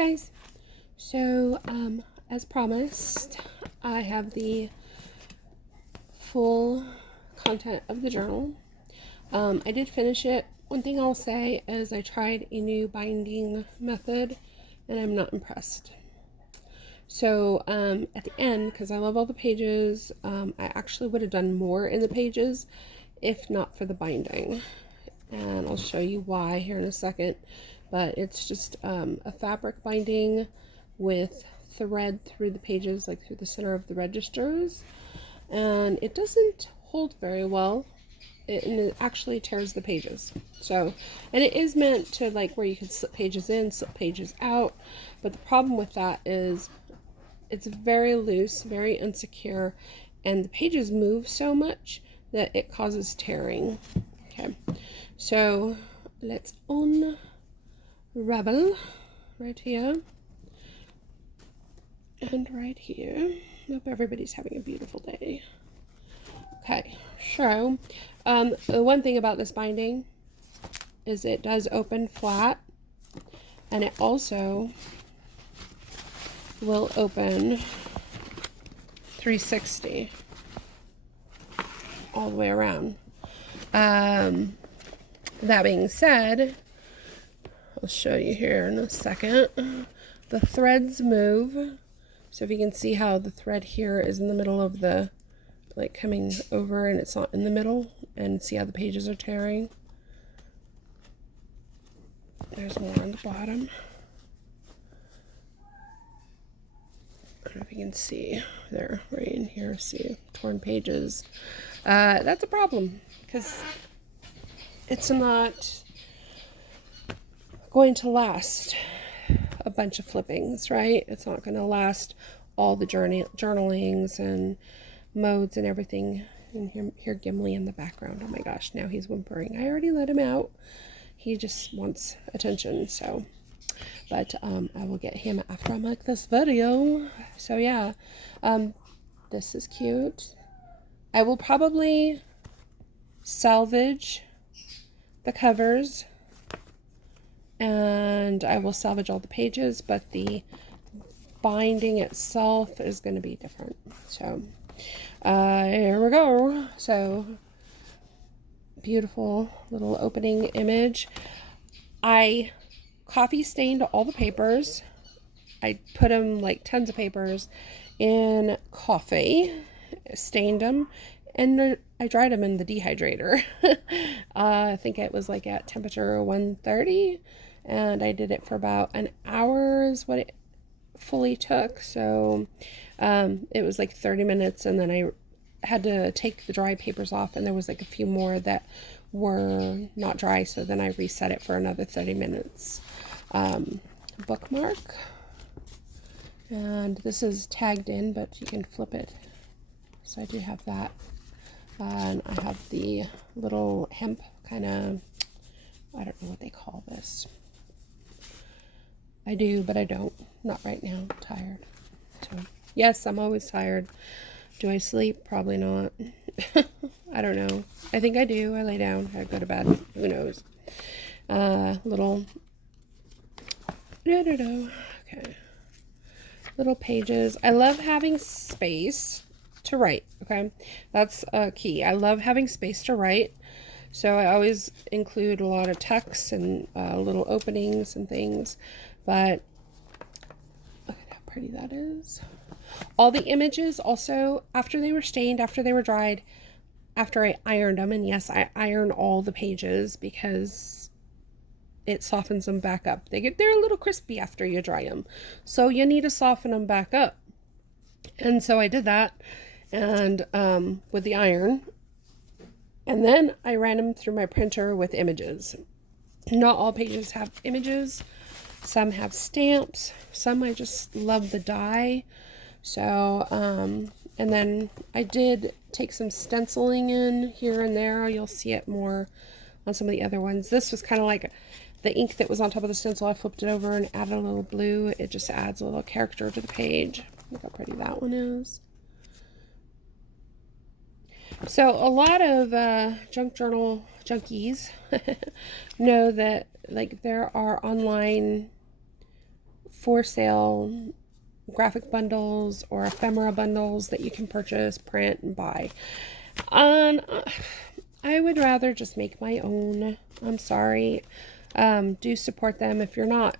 guys, so as promised, I have the full content of the journal. I did finish it. One thing I'll say is I tried a new binding method and I'm not impressed. So at the end, because I love all the pages, I actually would have done more in the pages if not for the binding. And I'll show you why here in a second. But it's just a fabric binding with thread through the pages, like through the center of the registers. And it doesn't hold very well. It actually tears the pages. So, and it is meant to like where you can slip pages in, slip pages out. But the problem with that is it's very loose, very insecure, and the pages move so much that it causes tearing. Okay, so let's unravel right here and right here. Hope everybody's having a beautiful day. Okay, so the one thing about this binding is it does open flat, and it also will open 360 all the way around. That being said, I'll show you here in a second. The threads move. So if you can see how the thread here is in the middle of the, like coming over and it's not in the middle, and see how the pages are tearing. There's more on the bottom. I don't know if you can see there, right in here, see torn pages. That's a problem because it's not going to last a bunch of flippings, right? It's not going to last all the journalings and modes and everything. And here Gimli in the background. Oh my gosh, now he's whimpering. I already let him out. He just wants attention, so. But I will get him after I make this video. So yeah, this is cute. I will probably salvage the covers and I will salvage all the pages, but the binding itself is going to be different. So here we go. So beautiful little opening image. I coffee stained all the papers. I put them, like tons of papers, in coffee, stained them, and I dried them in the dehydrator. I think it was like at temperature 130, and I did it for about an hour is what it fully took. So it was like 30 minutes, and then I had to take the dry papers off, and there was like a few more that were not dry, so then I reset it for another 30 minutes. Bookmark, and this is tagged in, but you can flip it, so I do have that. And I have the little hemp kind of, I don't know what they call this. I do, but I don't. Not right now. I'm tired. So, yes, I'm always tired. Do I sleep? Probably not. I don't know. I think I do. I lay down. I go to bed. Who knows? Little. Okay. Little pages. I love having space to write. Okay. That's key. I love having space to write. So I always include a lot of text and little openings and things. But look at how pretty that is. All the images also, after they were stained, after they were dried, after I ironed them, and yes, I iron all the pages because it softens them back up. They're a little crispy after you dry them, so you need to soften them back up. And so I did that, and with the iron, and then I ran them through my printer with images. Not all pages have images. Some have stamps. Some I just love the dye. So, and then I did take some stenciling in here and there. You'll see it more on some of the other ones. This was kind of like the ink that was on top of the stencil. I flipped it over and added a little blue. It just adds a little character to the page. Look how pretty that one is. So a lot of junk journal junkies know that like there are online for sale graphic bundles or ephemera bundles that you can purchase, print, and buy. I would rather just make my own. I'm sorry. Do support them if you're not,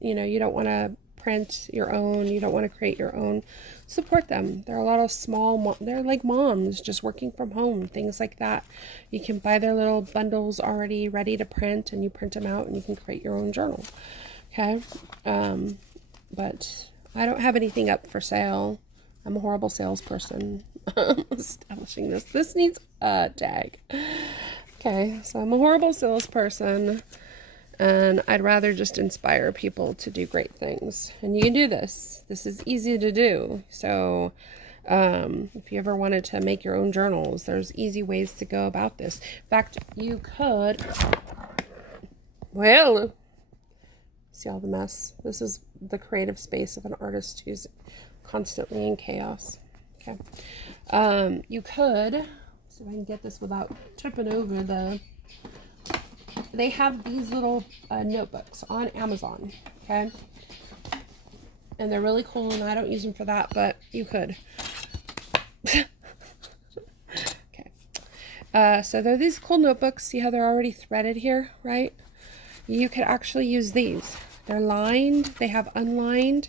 you don't want to print your own, you don't want to create your own. Support them. There are a lot of small, they're like moms just working from home, things like that. You can buy their little bundles already ready to print, and you print them out and you can create your own journal. Okay. But I don't have anything up for sale. I'm a horrible salesperson. Establishing this. This needs a tag. Okay, so I'm a horrible salesperson, and I'd rather just inspire people to do great things. And you can do this. This is easy to do. So if you ever wanted to make your own journals, there's easy ways to go about this. In fact, you could, well, see all the mess. This is the creative space of an artist who's constantly in chaos. Okay. You could, see if I can get this without tripping over they have these little notebooks on Amazon. Okay. And they're really cool, and I don't use them for that, but you could. Okay. So they're these cool notebooks. See how they're already threaded here, right? You could actually use these. They're lined, they have unlined,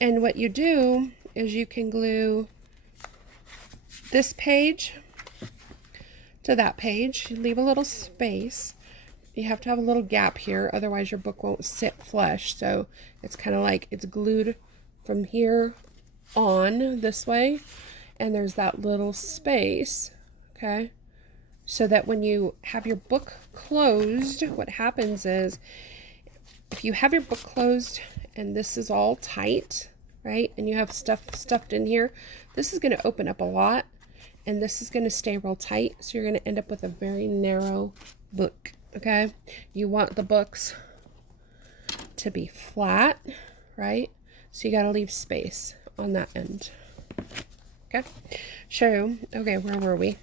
and what you do is you can glue this page to that page. You leave a little space. You have to have a little gap here, otherwise your book won't sit flush. So it's kind of like it's glued from here on this way, and there's that little space, okay? So that when you have your book closed, what happens is, if you have your book closed and this is all tight, right, and you have stuff stuffed in here, this is going to open up a lot, and this is going to stay real tight, so you're going to end up with a very narrow book, okay? You want the books to be flat, right? So you got to leave space on that end, okay? So, okay, where were we?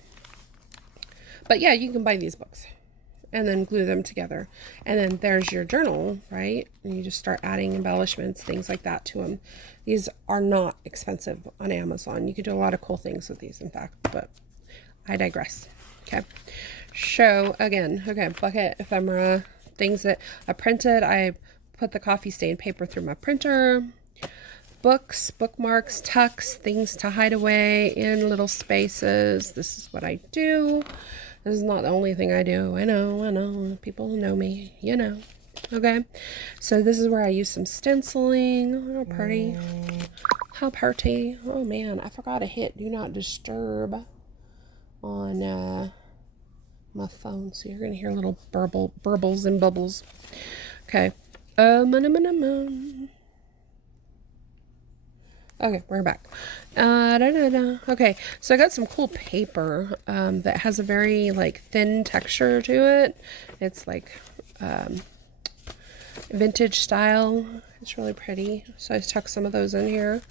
But yeah, you can buy these books and then glue them together, and then there's your journal, right? And you just start adding embellishments, things like that to them. These are not expensive on Amazon. You could do a lot of cool things with these, in fact, but I digress. Okay, so again, okay, bucket, ephemera, things that I printed. I put the coffee stain paper through my printer. Books, bookmarks, tucks, things to hide away in little spaces. This is what I do. This is not the only thing I do. I know. People know me, you know. Okay. So this is where I use some stenciling. Oh, pretty. How pretty. Oh, man. I forgot to hit do not disturb on my phone. So you're going to hear little burbles and bubbles. Okay. Okay, we're back. Okay, so I got some cool paper that has a very like thin texture to it. It's like vintage style. It's really pretty. So I stuck some of those in here.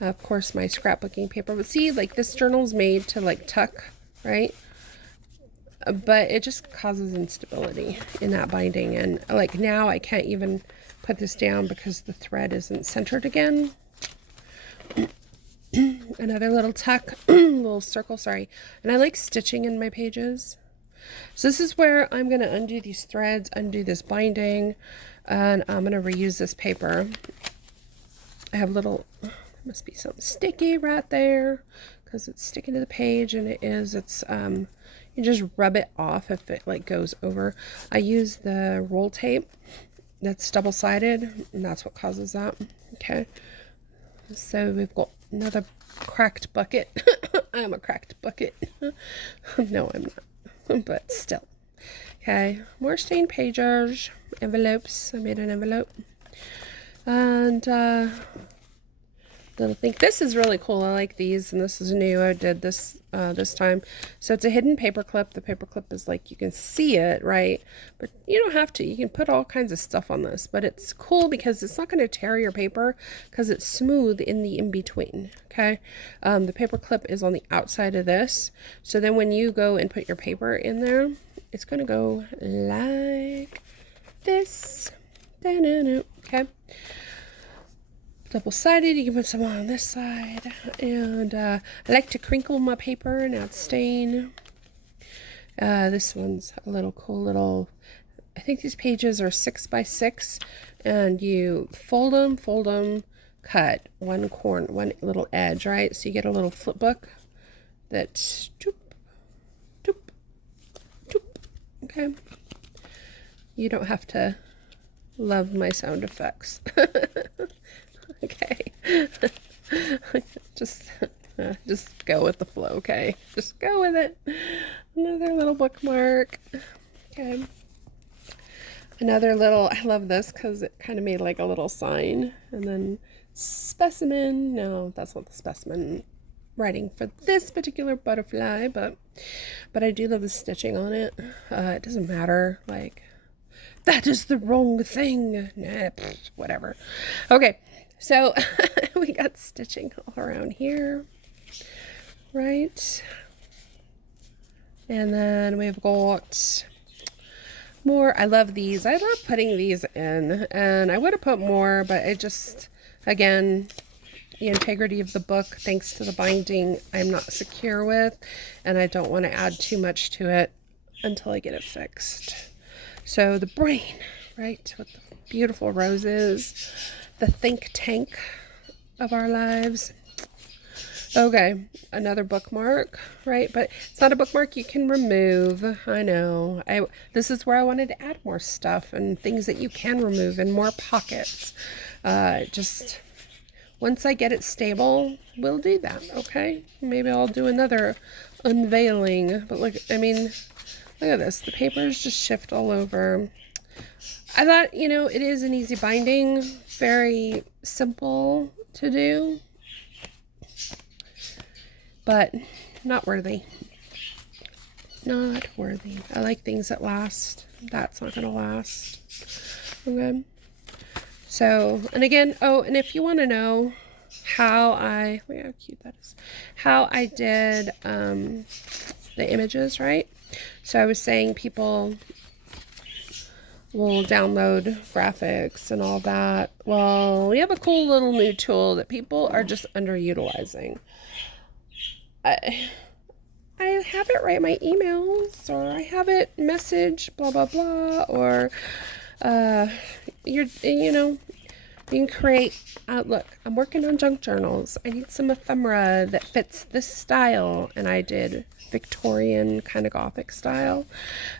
Of course, my scrapbooking paper. But see, like this journal's made to like tuck, right? But it just causes instability in that binding. And like now I can't even put this down because the thread isn't centered again. Another little tuck, little circle, sorry. And I like stitching in my pages. So this is where I'm going to undo these threads, undo this binding, and I'm going to reuse this paper. I have little, there must be something sticky right there because it's sticking to the page, and it is, it's, you just rub it off if it like goes over. I use the roll tape that's double-sided, and that's what causes that. Okay. So we've got another cracked bucket. I'm a cracked bucket. No, I'm not. But still. Okay. More stained pages. Envelopes. I made an envelope. And little thing. This is really cool. I like these, and this is new. I did this this time. So it's a hidden paper clip. The paper clip is like you can see it, right? But you don't have to. You can put all kinds of stuff on this. But it's cool because it's not going to tear your paper because it's smooth in the in-between. Okay. The paper clip is on the outside of this. So then when you go and put your paper in there, it's going to go like this. Okay. double-sided. You can put some on this side. And I like to crinkle my paper and add stain. This one's a little cool little, I think these pages are 6 by 6, and you fold them, cut one little edge, right? So you get a little flip book that's doop, doop, doop. Okay. You don't have to love my sound effects. Okay. Just go with the flow, okay? Just go with it. Another little bookmark. Okay. Another little, I love this because it kind of made like a little sign. And then specimen. No, that's not the specimen writing for this particular butterfly, but I do love the stitching on it. It doesn't matter, like, that is the wrong thing. Nah, whatever. Okay, so we got stitching all around here, right? And then we've got more. I love these. I love putting these in, and I would have put more, but it just, again, the integrity of the book, thanks to the binding, I'm not secure with, and I don't want to add too much to it until I get it fixed. So the brain, right, with the beautiful roses, the think tank of our lives. Okay, another bookmark, right? But it's not a bookmark you can remove. I know. This is where I wanted to add more stuff and things that you can remove and more pockets. Just once I get it stable, we'll do that, okay? Maybe I'll do another unveiling. But look, I mean, look at this. The papers just shift all over. I thought, you know, it is an easy binding. Very simple to do. But not worthy. Not worthy. I like things that last. That's not going to last. Okay. So, and again, oh, and if you want to know how look how cute that is. How I did the images, right? So I was saying people will download graphics and all that. Well, we have a cool little new tool that people are just underutilizing. I have it write my emails, or I have it message blah blah blah, or you know, you can create. Look, I'm working on junk journals. I need some ephemera that fits this style, and I did Victorian kind of Gothic style.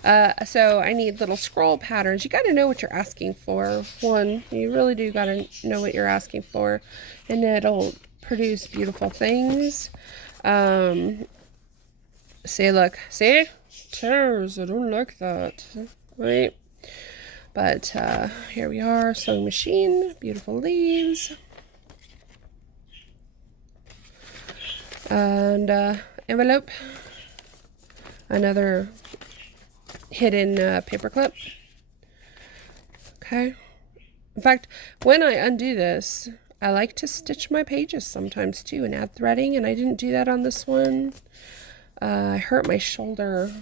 So I need little scroll patterns. You got to know what you're asking for. One, you really do got to know what you're asking for, and it'll produce beautiful things. See, look, see? Chairs, I don't like that, right? But, here we are, sewing machine, beautiful leaves. And, envelope. Another hidden, paper clip. Okay. In fact, when I undo this, I like to stitch my pages sometimes too and add threading, and I didn't do that on this one. I hurt my shoulder,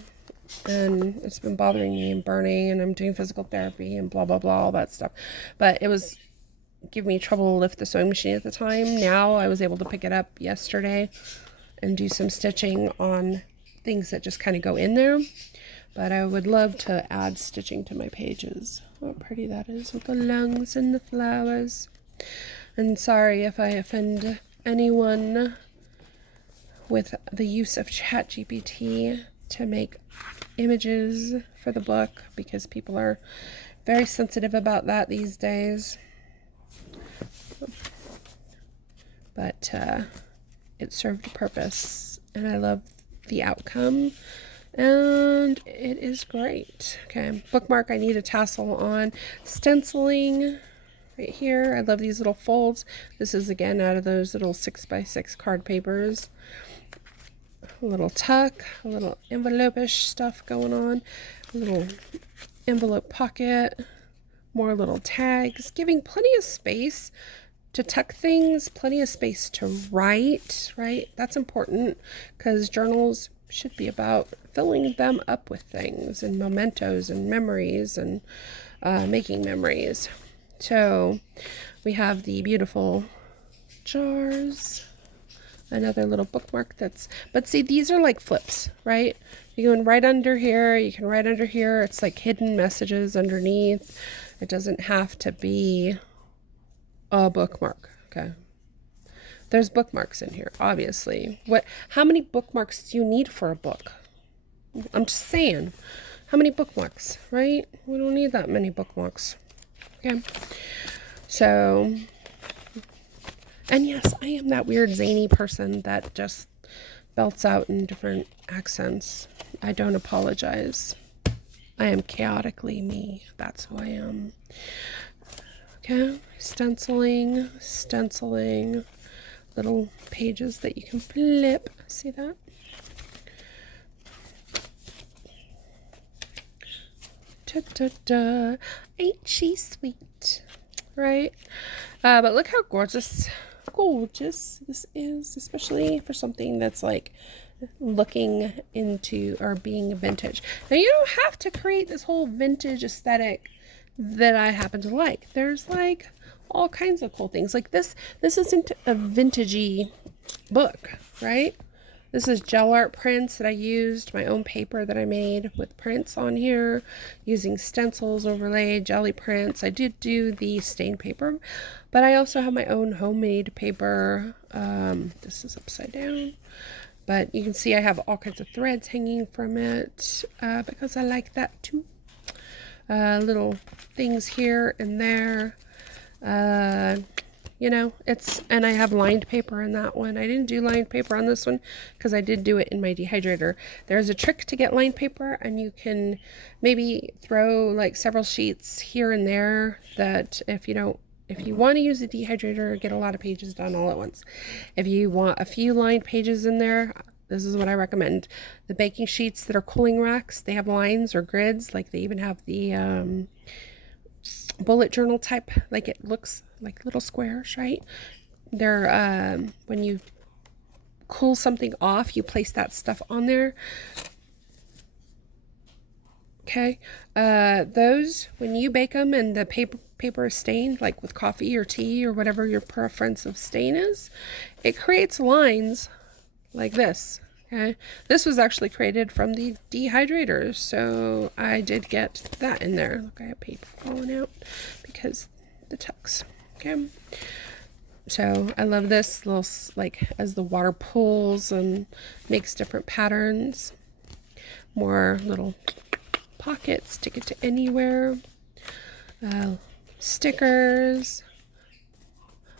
and it's been bothering me and burning, and I'm doing physical therapy and blah blah blah, all that stuff. But it was giving me trouble to lift the sewing machine at the time. Now I was able to pick it up yesterday and do some stitching on things that just kind of go in there. But I would love to add stitching to my pages. How pretty that is with the lungs and the flowers. And sorry if I offend anyone with the use of ChatGPT to make images for the book, because people are very sensitive about that these days. But it served a purpose, and I love the outcome, and it is great. Okay, bookmark, I need a tassel on. Stenciling right here. I love these little folds. This is again out of those little 6x6 card papers. A little tuck, a little envelope-ish stuff going on, a little envelope pocket, more little tags, giving plenty of space to tuck things, plenty of space to write, right? That's important, because journals should be about filling them up with things and mementos and memories and making memories. So we have the beautiful jars. Another little bookmark but see, these are like flips, right? You can write under here, you can write under here. It's like hidden messages underneath. It doesn't have to be a bookmark, okay? There's bookmarks in here, obviously. How many bookmarks do you need for a book? I'm just saying. How many bookmarks, right? We don't need that many bookmarks. Okay. So, and yes, I am that weird zany person that just belts out in different accents. I don't apologize. I am chaotically me. That's who I am. Okay. Stenciling. Little pages that you can flip. See that? Ta-da-da. Ain't she sweet? Right? But look how gorgeous this is, especially for something that's like looking into or being vintage. Now, you don't have to create this whole vintage aesthetic that I happen to like. There's like all kinds of cool things. Like this isn't a vintagey book, right? This is gel art prints that I used, my own paper that I made with prints on here, using stencils overlaid, jelly prints. I did do the stain paper, but I also have my own homemade paper. This is upside down, but you can see I have all kinds of threads hanging from it because I like that too. Little things here and there. You know, and I have lined paper in that one. I didn't do lined paper on this one because I did do it in my dehydrator. There's a trick to get lined paper, and you can maybe throw like several sheets here and there that if you want to use a dehydrator, get a lot of pages done all at once. If you want a few lined pages in there, this is what I recommend. The baking sheets that are cooling racks, they have lines or grids, like they even have the bullet journal type, like it looks like little squares, right? They're when you cool something off, you place that stuff on there. Okay, those, when you bake them and the paper is stained, like with coffee or tea or whatever your preference of stain is, it creates lines like this. Okay, this was actually created from the dehydrator, so I did get that in there. Look, I have paper falling out because the tucks. Okay, so I love this little, like, as the water pulls and makes different patterns. More little pockets, stick it to anywhere. Stickers.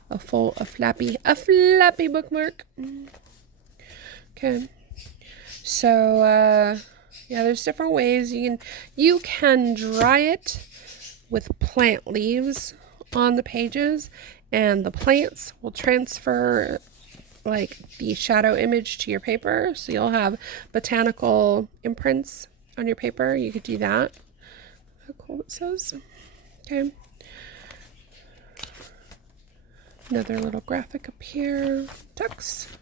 A flappy bookmark. Okay. So, yeah, there's different ways you can dry it with plant leaves on the pages, and the plants will transfer like the shadow image to your paper, so you'll have botanical imprints on your paper. You could do that. How cool it says. Okay. Another little graphic up here. Tucks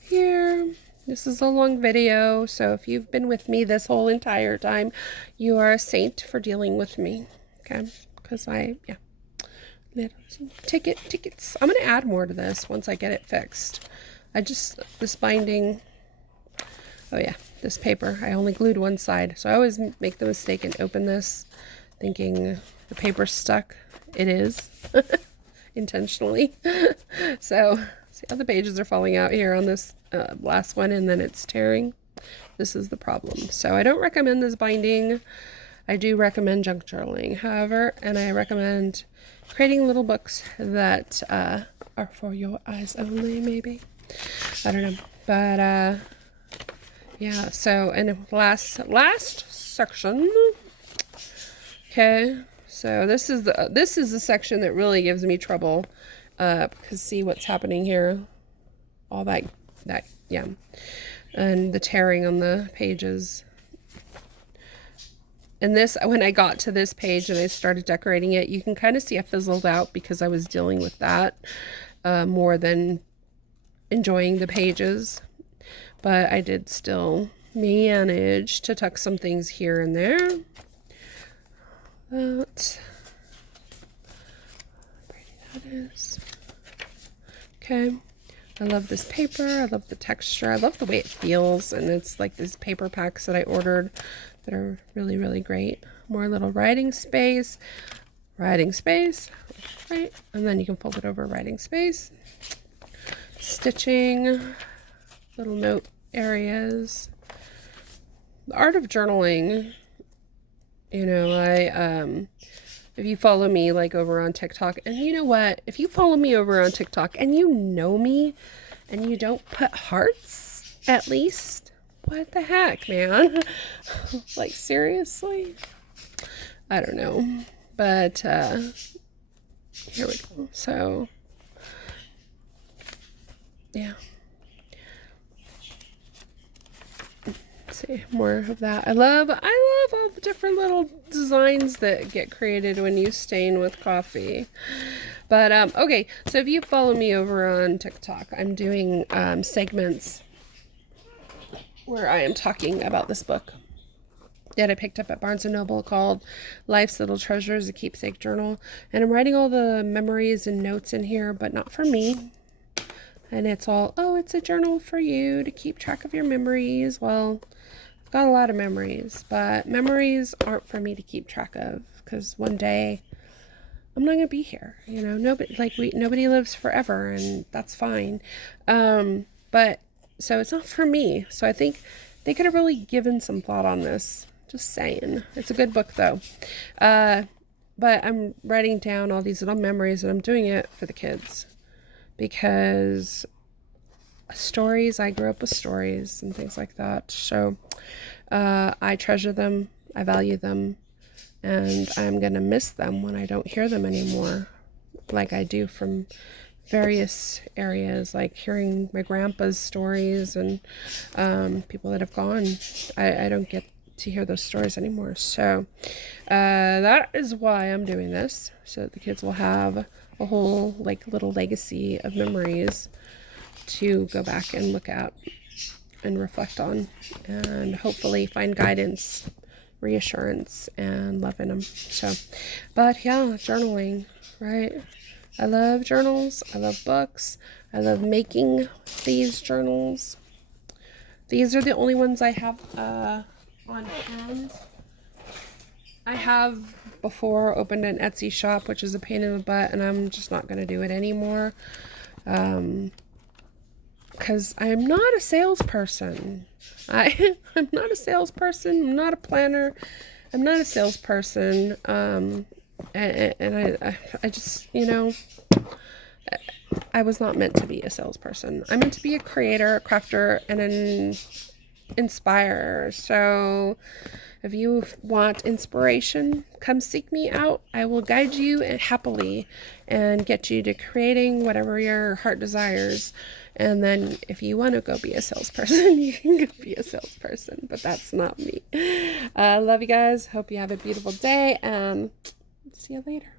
here. This is a long video, so if you've been with me this whole entire time, you are a saint for dealing with me. Okay, because yeah. Tickets. I'm going to add more to this once I get it fixed. This binding, oh yeah, this paper, I only glued one side. So I always make the mistake and open this thinking the paper's stuck. It is, intentionally. So, see how the pages are falling out here on this last one, and then it's tearing. This is the problem. So I don't recommend this binding. I do recommend junk journaling, however, and I recommend creating little books that are for your eyes only, maybe. I don't know. But yeah, so in the last section. Okay, so this is the section that really gives me trouble, because see what's happening here, all that yeah, and the tearing on the pages. And this, when I got to this page and I started decorating it, you can kind of see I fizzled out because I was dealing with that more than enjoying the pages. But I did still manage to tuck some things here and there. But how pretty that is. Okay. I love this paper. I love the texture. I love the way it feels. And it's like these paper packs that I ordered that are really, really great. More little writing space, right? And then you can fold it over, writing space. Stitching, little note areas. The art of journaling, you know, if you follow me like over on TikTok, and you know what, if you follow me over on TikTok and you know me and you don't put hearts at least, what the heck, man? Like, seriously? I don't know, but here we go. So yeah, see more of that. I love all the different little designs that get created when you stain with coffee. But okay, so if you follow me over on TikTok, I'm doing segments where I am talking about this book that I picked up at Barnes & Noble called Life's Little Treasures, a Keepsake Journal. And I'm writing all the memories and notes in here, but not for me. And it's all, oh, it's a journal for you to keep track of your memories. Well, I've got a lot of memories, but memories aren't for me to keep track of, because one day I'm not going to be here. You know, nobody lives forever, and that's fine. But so it's not for me. So I think they could have really given some thought on this. Just saying. It's a good book, though. But I'm writing down all these little memories, and I'm doing it for the kids. Because stories, I grew up with stories and things like that. So I treasure them. I value them. And I'm going to miss them when I don't hear them anymore. Like I do from various areas, like hearing my grandpa's stories and people that have gone. I don't get to hear those stories anymore. So that is why I'm doing this, so that the kids will have a whole like little legacy of memories to go back and look at and reflect on, and hopefully find guidance, reassurance, and love in them. So, but yeah, journaling, right? I love journals. I love books. I love making these journals. These are the only ones I have on hand. I have before opened an Etsy shop, which is a pain in the butt, and I'm just not going to do it anymore. Because I am not a salesperson. I'm not a salesperson. I'm not a planner. I'm not a salesperson. And I just, you know, I was not meant to be a salesperson. I'm meant to be a creator, a crafter, and an inspirer. So if you want inspiration, come seek me out. I will guide you happily and get you to creating whatever your heart desires. And then if you want to go be a salesperson, you can go be a salesperson. But that's not me. I love you guys. Hope you have a beautiful day. And see you later.